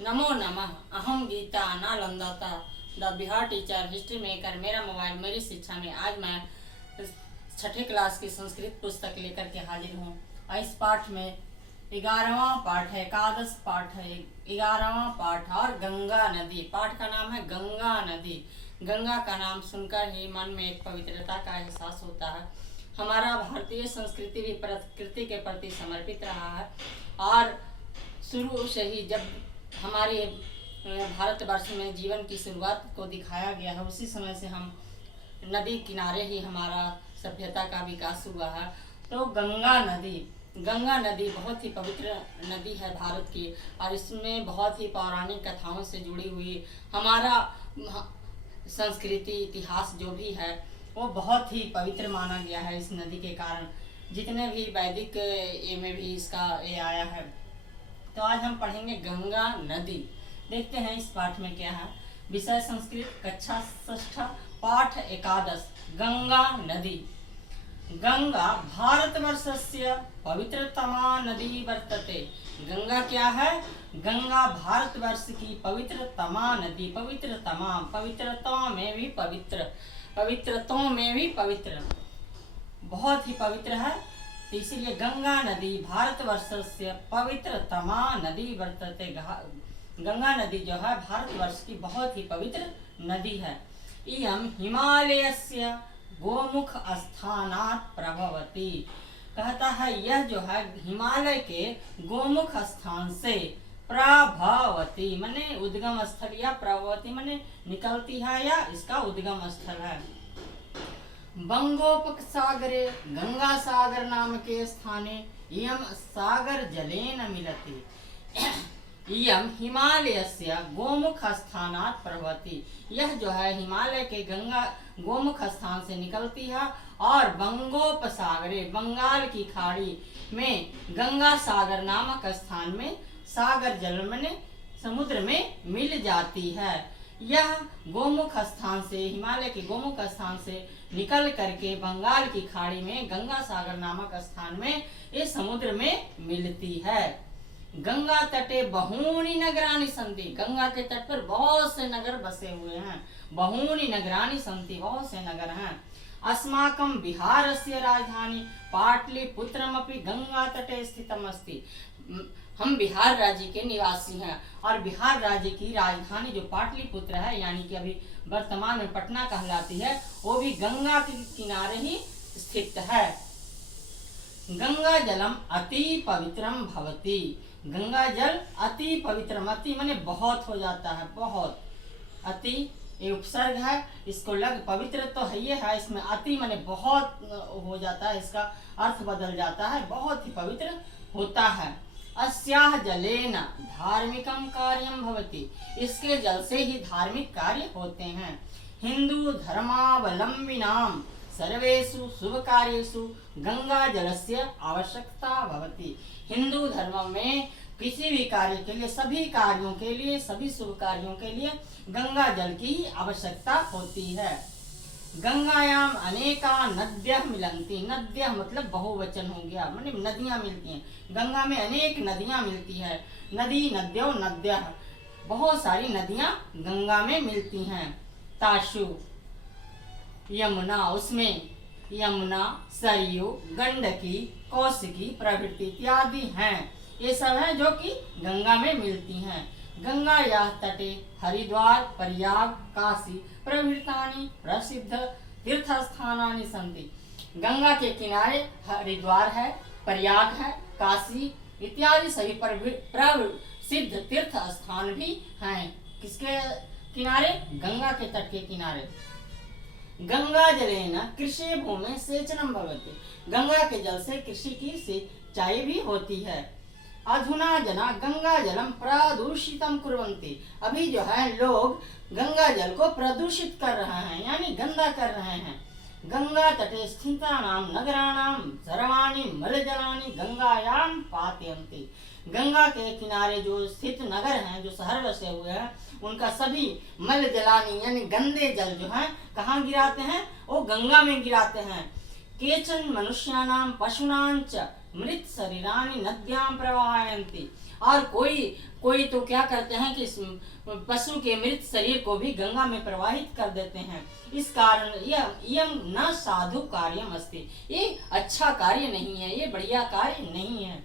नमो नमः। अहम गीता नालंदाता the Bihar teacher history maker. मेरा मोबाइल मेरी शिक्षा में। आज मैं छठे क्लास की संस्कृत पुस्तक लेकर के हाजिर हूँ। इस पाठ में 11वां पाठ है, एकादश पाठ है, 11वां पाठ और गंगा नदी। पाठ का नाम है गंगा नदी। गंगा का नाम सुनकर ही मन में एक पवित्रता का एहसास होता है। हमारा भारतीय संस्कृति भी प्रकृति के प्रति समर्पित रहा है और शुरू से ही जब हमारे भारतवर्ष में जीवन की शुरुआत को दिखाया गया है, उसी समय से हम नदी किनारे ही हमारा सभ्यता का विकास हुआ है। तो गंगा नदी बहुत ही पवित्र नदी है भारत की, और इसमें बहुत ही पौराणिक कथाओं से जुड़ी हुई हमारा संस्कृति इतिहास जो भी है वो बहुत ही पवित्र माना गया है इस नदी के कारण। जितने भी वैदिक ये में भी इसका ये आया है। तो आज हम पढ़ेंगे गंगा नदी। देखते हैं इस पाठ में क्या है। विषय संस्कृत, कक्षा षष्ठ, पाठ एकादश। गंगा नदी। गंगा भारतवर्षस्य पवित्रतमा नदी वर्तते। गंगा क्या है? गंगा भारतवर्ष की पवित्रतमा नदी। पवित्रतमा, पवित्रता में भी पवित्र, पवित्रताओं में भी पवित्र, बहुत ही पवित्र है। तो इसीलिए गंगा नदी भारतवर्ष से पवित्रतमा नदी वर्तते। गंगा नदी जो है भारतवर्ष की बहुत ही पवित्र नदी है। इयं हिमालयस्य गोमुख स्थानात् प्रभवती। कहता है यह जो है हिमालय के गोमुख स्थान से प्रभवती माने उद्गम स्थल, या प्रभवती माने निकलती है या इसका उद्गम स्थल है। बंगोपसागरे गंगा सागर नाम के स्थाने इयं सागर जलेन मिलति। इयं हिमालयस्य गोमुख स्थानात् प्रभवति। यह जो है हिमालय के गंगा गोमुख स्थान से निकलती है और बंगोपसागरे बंगाल की खाड़ी में गंगा सागर नामक स्थान में सागर जल में समुद्र में मिल जाती है। यह गोमुख स्थान से, हिमालय के गोमुख स्थान से निकल करके बंगाल की खाड़ी में गंगा सागर नामक स्थान में इस समुद्र में मिलती है। गंगा तटे बहूनि नगराणि सन्ति। गंगा के तट पर बहुत से नगर बसे हुए हैं। बहूनि नगराणि सन्ति, बहुत से नगर हैं। अस्माकं बिहारस्य राजधानी पाटलिपुत्रमपि गंगा तटे स्थितम् अस्ति। हम बिहार राज्य के निवासी हैं और बिहार राज्य की राजधानी जो पाटलिपुत्र है, यानी कि अभी वर्तमान में पटना कहलाती है, वो भी गंगा के किनारे ही स्थित है। गंगा जलम अति पवित्रम भवति। गंगा जल अति पवित्रम, अति माने बहुत हो जाता है, बहुत। अति ये उपसर्ग है, इसको लग पवित्र तो है ये है, इसमें अति माने बहुत हो जाता है, इसका अर्थ बदल जाता है, बहुत ही पवित्र होता है। अस्याह जलेन धार्मिकम कार्यम भवति। इसके जल से ही धार्मिक कार्य होते हैं। हिंदू धर्मावलंबिनाम सर्वेषु शुभ कार्येषु गंगा जलस्य आवश्यकता भवति। हिंदू धर्म में किसी भी कार्य के लिए, सभी कार्यों के लिए, सभी शुभ कार्यों के लिए गंगा जल की आवश्यकता होती है। गंगायाम अनेका नद्यः मिलन्ति। नद्यः मतलब बहुवचन हो गया, माने नदियां मिलती हैं। गंगा में अनेक नदियां मिलती है। नदी नद्यो नद्यः, बहुत सारी नदियां गंगा में मिलती हैं। ताशु यमुना, उसमें यमुना, सरयू, गंडकी, कौशिकी प्रभृति इत्यादि हैं। ये सब हैं जो कि गंगा में मिलती हैं। गंगा या तटे हरिद्वार, प्रयाग, काशी प्रभृतानि प्रसिद्ध तीर्थस्थानानि सन्ति। गंगा के किनारे हरिद्वार है, प्रयाग है, काशी इत्यादि सभी प्रसिद्ध तीर्थ स्थान भी हैं। किसके किनारे? गंगा के तट के किनारे। गंगा जलेन कृषि भूमि सेचनम भवति। गंगा के जल से कृषि की सिंचाई भी होती है। अधुना जना गंगा जलम प्रदूषितम कुर्वन्ति। अभी जो है लोग गंगा जल को प्रदूषित कर रहे हैं, यानी गंदा कर रहे हैं। गंगा तटे स्थितानां नगराणां सर्वाणि मलजलानि गंगायां पातयन्ति। गंगा के किनारे जो स्थित नगर हैं, जो शहर बसे हुए हैं, उनका सभी मल जलानी यानी गंदे जल जो है कहाँ गिराते हैं? वो गंगा में गिराते हैं। केचन मनुष्यानां पशूनां च मृत शरीरानि नद्यां प्रवाहयन्ति। और कोई कोई तो क्या करते हैं कि पशु के मृत शरीर को भी गंगा में प्रवाहित कर देते हैं। इस कारण यह न साधु कार्यम अस्ति, ये अच्छा कार्य नहीं है, ये बढ़िया कार्य नहीं है।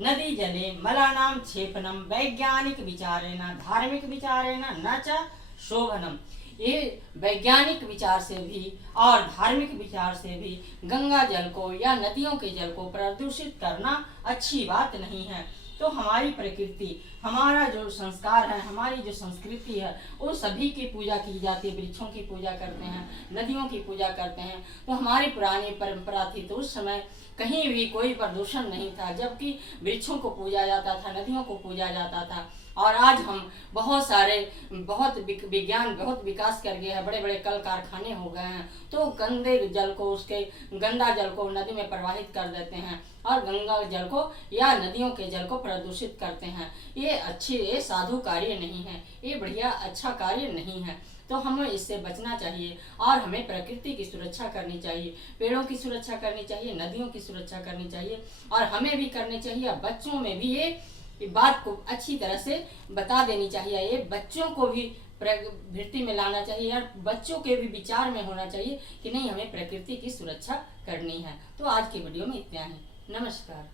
नदी जले मलानाम क्षेपनम वैज्ञानिक विचारेण धार्मिक विचारेण न च शोभनम। ये वैज्ञानिक विचार से भी और धार्मिक विचार से भी गंगा जल को या नदियों के जल को प्रदूषित करना अच्छी बात नहीं है। तो हमारी प्रकृति, हमारा जो संस्कार है, हमारी जो संस्कृति है, वो सभी की पूजा की जाती है। वृक्षों की पूजा करते हैं, नदियों की पूजा करते हैं। तो हमारी पुरानी परंपरा थी, तो उस समय कहीं भी कोई प्रदूषण नहीं था, जबकि वृक्षों को पूजा जाता था, नदियों को पूजा जाता था। और आज हम बहुत विज्ञान बहुत विकास कर गया है, बड़े बड़े कल कारखाने हो गए हैं, तो गंदे जल को, उसके गंदा जल को नदी में प्रवाहित कर देते हैं और गंगा जल को या नदियों के जल को प्रदूषित करते हैं। ये साधु कार्य नहीं है, ये बढ़िया अच्छा कार्य नहीं है। तो हमें इससे बचना चाहिए और हमें प्रकृति की सुरक्षा करनी चाहिए, पेड़ों की सुरक्षा करनी चाहिए, नदियों की सुरक्षा करनी चाहिए और हमें भी करनी चाहिए। बच्चों में भी ये बात को अच्छी तरह से बता देनी चाहिए, ये बच्चों को भी प्रवृत्ति में लाना चाहिए और बच्चों के भी विचार में होना चाहिए कि नहीं, हमें प्रकृति की सुरक्षा करनी है। तो आज के वीडियो में इतना ही। नमस्कार।